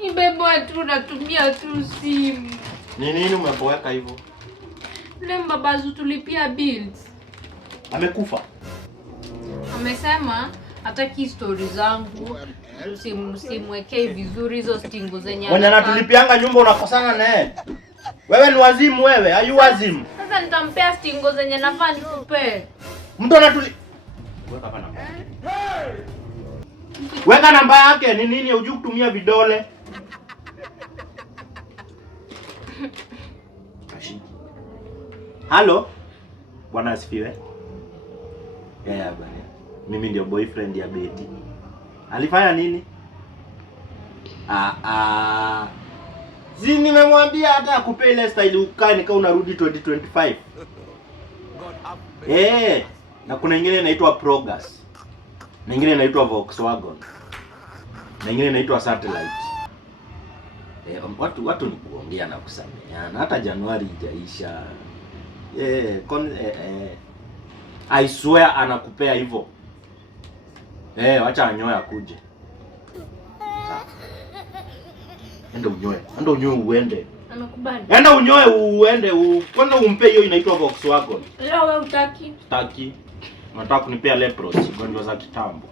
Nimeboa tu natumia tu simu. Ni nini umeboeka hivyo? Ule mbabazu tulipia bills. Amekufa. Amesema hataki stories zangu. Simwekei vizuri hizo stingo zenye. Mwenye anatulipianga nyumba unakosana naye. Wewe ni wazimu wewe, ayu wazimu. Sasa nitampea stingo zenye nafaa nikupe. Mtu anatuli weka hapa namba. Weka namba yake, ni nini hujui kutumia vidole? Halo? Bwana asifiwe. Bwana. Mimi ndio boyfriend ya Betty. Alifanya nini? Si nimemwambia hata akupe ile style ukani kama unarudi 2025. Na kuna nyingine inaitwa Progress. Na nyingine inaitwa Volkswagen. Na nyingine inaitwa Satellite. Watu ni kuongea na kusameheana. Hata Januari haijaisha. I swear anakupea hivyo. Wacha anyoe akuje. Enda unyoe uende. Anakubali. Enda unyoe uende, kwenda umpe hiyo inaitwa Volkswagen. Leo wewe utaki? Nataka kunipea Lepros, gonjwa za kitambo.